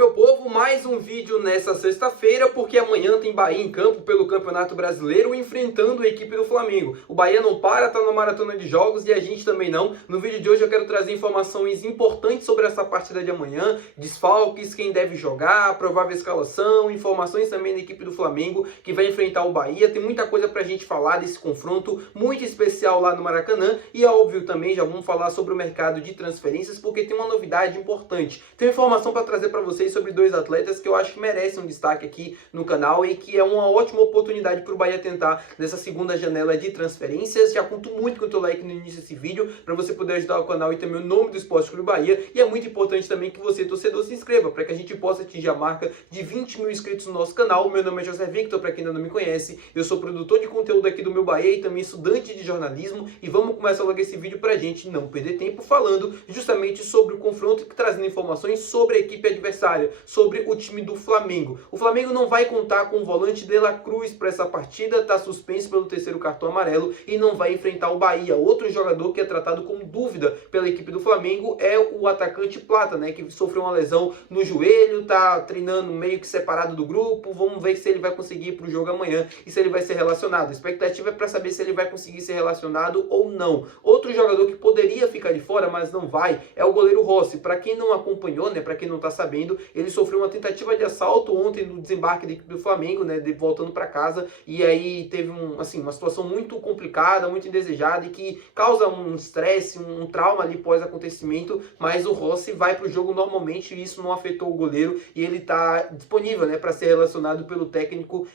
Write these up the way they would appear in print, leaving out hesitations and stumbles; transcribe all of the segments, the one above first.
meu povo, mais um vídeo nessa sexta-feira, porque amanhã tem Bahia em campo pelo Campeonato Brasileiro, enfrentando a equipe do Flamengo. O Bahia não para, tá na maratona de jogos e a gente também não. No vídeo de hoje eu quero trazer informações importantes sobre essa partida de amanhã, desfalques, quem deve jogar, provável escalação, informações também da equipe do Flamengo, que vai enfrentar o Bahia. Tem muita coisa pra gente falar desse confronto muito especial lá no Maracanã e, é óbvio, também já vamos falar sobre o mercado de transferências, porque tem uma novidade importante. Tem informação para trazer para vocês sobre dois atletas que eu acho que merecem um destaque aqui no canal e que é uma ótima oportunidade para o Bahia tentar nessa segunda janela de transferências. Já conto muito com o teu like no início desse vídeo para você poder ajudar o canal e também o nome do Esporte Clube Bahia. E é muito importante também que você, torcedor, se inscreva para que a gente possa atingir a marca de 20 mil inscritos no nosso canal. Meu nome é José Victor, para quem ainda não me conhece. Eu sou produtor de conteúdo aqui do Meu Bahia e também estudante de jornalismo. E vamos começar logo esse vídeo para a gente não perder tempo falando justamente sobre o confronto, trazendo informações sobre a equipe adversária, sobre o time do Flamengo. O Flamengo não vai contar com o volante De La Cruz para essa partida, está suspenso pelo terceiro cartão amarelo e não vai enfrentar o Bahia. Outro jogador que é tratado como dúvida pela equipe do Flamengo é o atacante Plata, né, que sofreu uma lesão no joelho, tá treinando meio que separado do grupo. Vamos ver se ele vai conseguir ir para o jogo amanhã e se ele vai ser relacionado. A expectativa é para saber se ele vai conseguir ser relacionado ou não. Outro jogador que poderia ficar de fora, mas não vai, é o goleiro Rossi. Para quem não acompanhou, né, para quem não está sabendo, ele sofreu uma tentativa de assalto ontem no desembarque da equipe do Flamengo, né, voltando para casa, e aí teve uma situação muito complicada, muito indesejada e que causa um estresse, um trauma ali pós-acontecimento, mas o Rossi vai para o jogo normalmente e isso não afetou o goleiro e ele está disponível, né, para ser relacionado pelo técnico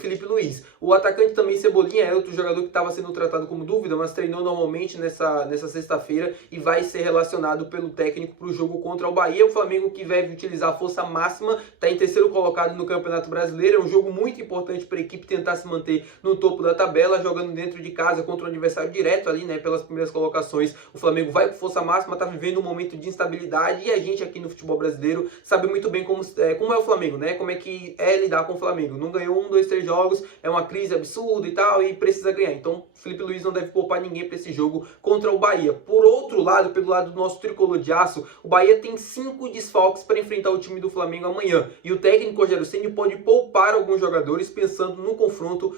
Felipe Luiz. O atacante também Cebolinha é outro jogador que estava sendo tratado como dúvida, mas treinou normalmente nessa sexta-feira e vai ser relacionado pelo técnico para o jogo contra o Bahia. O Flamengo, que deve utilizar a força máxima, está em terceiro colocado no Campeonato Brasileiro. É um jogo muito importante para a equipe tentar se manter no topo da tabela, jogando dentro de casa contra um adversário direto ali, né, pelas primeiras colocações. O Flamengo vai com força máxima, está vivendo um momento de instabilidade e a gente aqui no futebol brasileiro sabe muito bem como é o Flamengo, né, como é que é lidar com o Flamengo. Não ganhou 3 jogos, é uma crise absurda e tal, e precisa ganhar. Então, Felipe Luiz não deve poupar ninguém para esse jogo contra o Bahia. Por outro lado, pelo lado do nosso tricolor de aço, o Bahia tem 5 desfalques para enfrentar o time do Flamengo amanhã. E o técnico Rogério Ceni pode poupar alguns jogadores pensando no confronto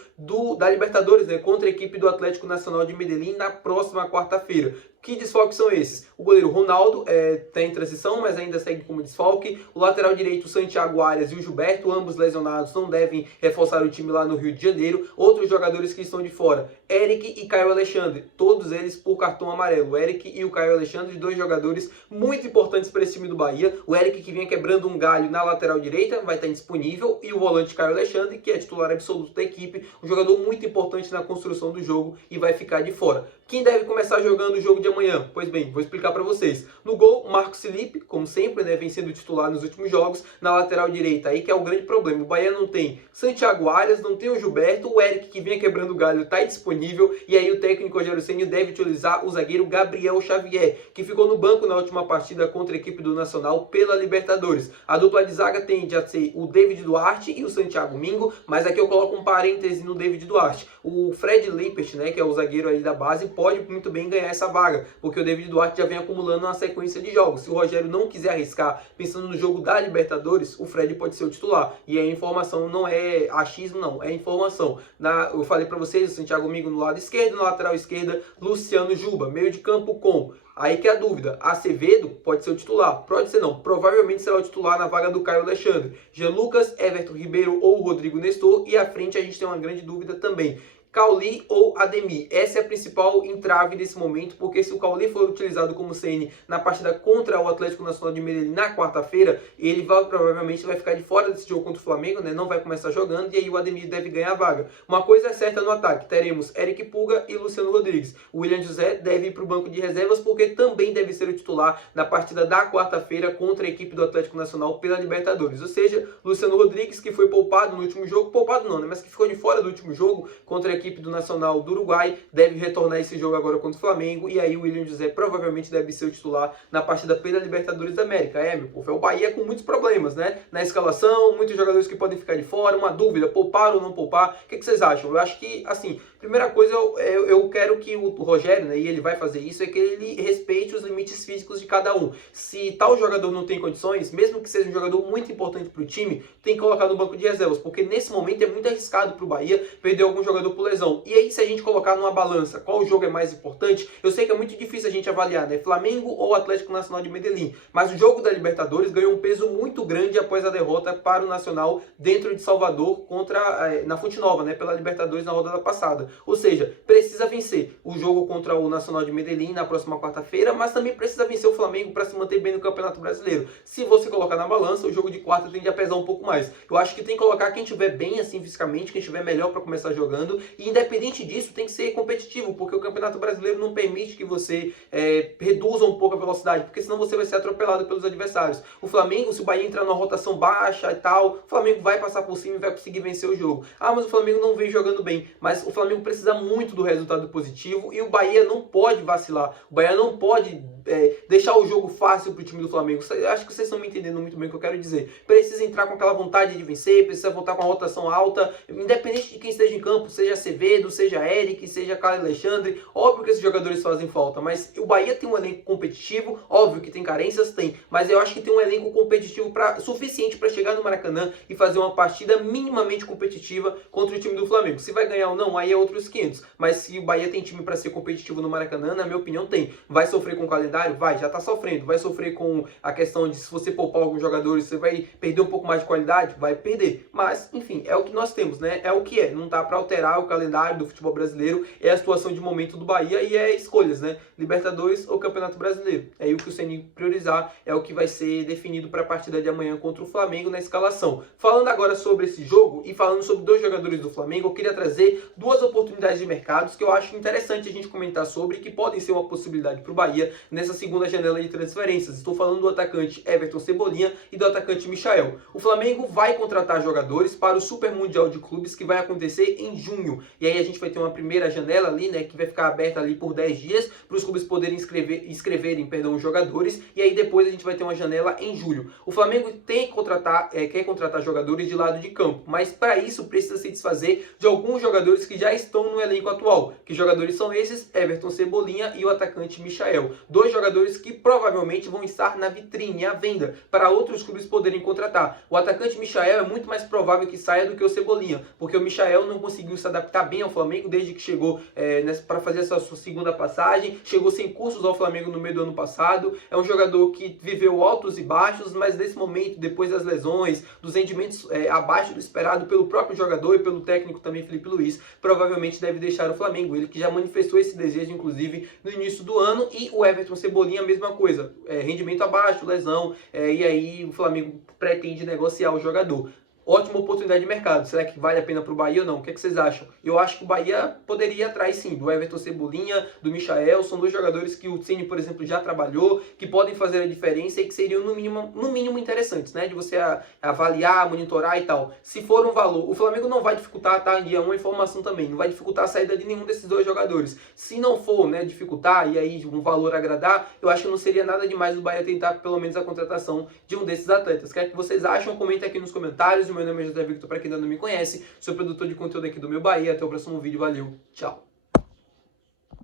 da Libertadores, né, contra a equipe do Atlético Nacional de Medellín na próxima quarta-feira. Que desfalques são esses? O goleiro Ronaldo está em transição, mas ainda segue como desfalque. O lateral direito, Santiago Arias e o Gilberto, ambos lesionados, não devem reforçar o time lá no Rio de Janeiro. Outros jogadores que estão de fora, Eric e Caio Alexandre, todos eles por cartão amarelo. O Eric e o Caio Alexandre, dois jogadores muito importantes para esse time do Bahia. O Eric, que vinha quebrando um galho na lateral direita, vai estar indisponível. E o volante Caio Alexandre, que é titular absoluto da equipe, um jogador muito importante na construção do jogo e vai ficar de fora. Quem deve começar jogando o jogo de amanhã? Pois bem, vou explicar para vocês. No gol, Marcos Felipe, como sempre, né, vem sendo titular nos últimos jogos. Na lateral direita, aí que é o grande problema. O Bahia não tem Santiago Arias, não tem o Gilberto. O Eric, que vinha quebrando o galho, está disponível. E aí o técnico Rogério Ceni deve utilizar o zagueiro Gabriel Xavier, que ficou no banco na última partida contra a equipe do Nacional pela Libertadores. A dupla de zaga tende a ser o David Duarte e o Santiago Mingo, mas aqui eu coloco um parêntese no David Duarte. O Fred Lippert, né, que é o zagueiro aí da base, pode muito bem ganhar essa vaga, porque o David Duarte já vem acumulando uma sequência de jogos. Se o Rogério não quiser arriscar, pensando no jogo da Libertadores, o Fred pode ser o titular. E a informação não é achismo, não, é informação. Eu falei para vocês, o Santiago Mingo no lado esquerdo, na lateral esquerda, Luciano Juba, meio de campo com... Aí que é a dúvida, Acevedo pode ser o titular, pode ser não, provavelmente será o titular na vaga do Caio Alexandre. Jean Lucas, Everton Ribeiro ou Rodrigo Nestor, e à frente a gente tem uma grande dúvida também. Cauli ou Ademir. Essa é a principal entrave desse momento, porque se o Cauli for utilizado como CN na partida contra o Atlético Nacional de Medellín na quarta-feira, ele provavelmente vai ficar de fora desse jogo contra o Flamengo, né? Não vai começar jogando, e aí o Ademir deve ganhar a vaga. Uma coisa é certa no ataque, teremos Eric Pulga e Luciano Rodrigues. O William José deve ir para o banco de reservas, porque também deve ser o titular na partida da quarta-feira contra a equipe do Atlético Nacional pela Libertadores. Ou seja, Luciano Rodrigues, que foi poupado no último jogo, poupado não, né? Mas que ficou de fora do último jogo contra a equipe do Nacional do Uruguai, deve retornar esse jogo agora contra o Flamengo, e aí o William José provavelmente deve ser o titular na partida pela Libertadores da América. Meu povo, é o Bahia com muitos problemas, né? Na escalação, muitos jogadores que podem ficar de fora, uma dúvida, poupar ou não poupar. O que vocês acham? Eu acho que, assim, Primeira coisa, eu quero que o Rogério, né, e ele vai fazer isso, é que ele respeite os limites físicos de cada um. Se tal jogador não tem condições, mesmo que seja um jogador muito importante para o time, tem que colocar no banco de reservas, porque nesse momento é muito arriscado para o Bahia perder algum jogador por lesão. E aí, se a gente colocar numa balança qual jogo é mais importante, eu sei que é muito difícil a gente avaliar, né, Flamengo ou Atlético Nacional de Medellín, mas o jogo da Libertadores ganhou um peso muito grande após a derrota para o Nacional dentro de Salvador na Fonte Nova, né, pela Libertadores na rodada passada. Ou seja, precisa vencer o jogo contra o Nacional de Medellín na próxima quarta-feira, mas também precisa vencer o Flamengo para se manter bem no Campeonato Brasileiro. Se você colocar na balança, o jogo de quarta tende a pesar um pouco mais. Eu acho que tem que colocar quem estiver bem assim fisicamente, quem estiver melhor para começar jogando, e independente disso tem que ser competitivo, porque o Campeonato Brasileiro não permite que você reduza um pouco a velocidade, porque senão você vai ser atropelado pelos adversários. O Flamengo, se o Bahia entrar numa rotação baixa e tal, o Flamengo vai passar por cima e vai conseguir vencer o jogo. Ah, mas o Flamengo não vem jogando bem, mas o Flamengo precisa muito do resultado positivo e o Bahia não pode vacilar, o Bahia não pode deixar o jogo fácil para o time do Flamengo. Eu acho que vocês estão me entendendo muito bem o que eu quero dizer. Precisa entrar com aquela vontade de vencer, precisa voltar com a rotação alta, independente de quem esteja em campo, seja Acevedo, seja Eric, seja Caio Alexandre. Óbvio que esses jogadores fazem falta, mas o Bahia tem um elenco competitivo, óbvio que tem carências, tem, mas eu acho que tem um elenco competitivo suficiente para chegar no Maracanã e fazer uma partida minimamente competitiva contra o time do Flamengo. Se vai ganhar ou não, aí é outros 500, mas se o Bahia tem time para ser competitivo no Maracanã, na minha opinião tem. Vai sofrer com o calendário? Vai, já tá sofrendo. Vai sofrer com a questão de se você poupar alguns jogadores, você vai perder um pouco mais de qualidade? Vai perder. Mas, enfim, é o que nós temos, né? É o que é. Não dá para alterar o calendário do futebol brasileiro. É a situação de momento do Bahia e é escolhas, né? Libertadores ou Campeonato Brasileiro. É aí o que o Ceni priorizar é o que vai ser definido para a partida de amanhã contra o Flamengo na escalação. Falando agora sobre esse jogo e falando sobre dois jogadores do Flamengo, eu queria trazer duas oportunidades de mercados que eu acho interessante a gente comentar sobre, que podem ser uma possibilidade para o Bahia nessa segunda janela de transferências. Estou falando do atacante Everton Cebolinha e do atacante Michael. O Flamengo vai contratar jogadores para o Super Mundial de Clubes que vai acontecer em junho. E aí a gente vai ter uma primeira janela ali, né, que vai ficar aberta ali por 10 dias para os clubes poderem inscreverem os jogadores. E aí depois a gente vai ter uma janela em julho. O Flamengo tem que quer contratar jogadores de lado de campo, mas para isso precisa se desfazer de alguns jogadores que já estão no elenco atual. Que jogadores são esses? Everton Cebolinha e o atacante Michael. Dois jogadores que provavelmente vão estar na vitrine, à venda, para outros clubes poderem contratar. O atacante Michael é muito mais provável que saia do que o Cebolinha, porque o Michael não conseguiu se adaptar bem ao Flamengo desde que chegou para fazer essa sua segunda passagem, chegou sem cursos ao Flamengo no meio do ano passado. É um jogador que viveu altos e baixos, mas nesse momento, depois das lesões, dos rendimentos abaixo do esperado pelo próprio jogador e pelo técnico também, Felipe Luiz, provavelmente deve deixar o Flamengo. Ele que já manifestou esse desejo, inclusive, no início do ano, e o Everton Cebolinha a mesma coisa, rendimento abaixo, lesão, e aí o Flamengo pretende negociar o jogador. Ótima oportunidade de mercado. Será que vale a pena para o Bahia ou não? O que é que vocês acham? Eu acho que o Bahia poderia ir atrás sim, do Everton Cebolinha, do Michael. São dois jogadores que o Ceni, por exemplo, já trabalhou, que podem fazer a diferença e que seriam no mínimo interessantes, né? De você avaliar, monitorar e tal. Se for um valor, o Flamengo não vai dificultar, tá? E é uma informação também, não vai dificultar a saída de nenhum desses dois jogadores. Se não for, né, dificultar e aí um valor agradar, eu acho que não seria nada demais o Bahia tentar pelo menos a contratação de um desses atletas. O que é que vocês acham? Comentem aqui nos comentários. Meu nome é José Victor, para quem ainda não me conhece, sou produtor de conteúdo aqui do Meu Bahia. Até o próximo vídeo, valeu, tchau!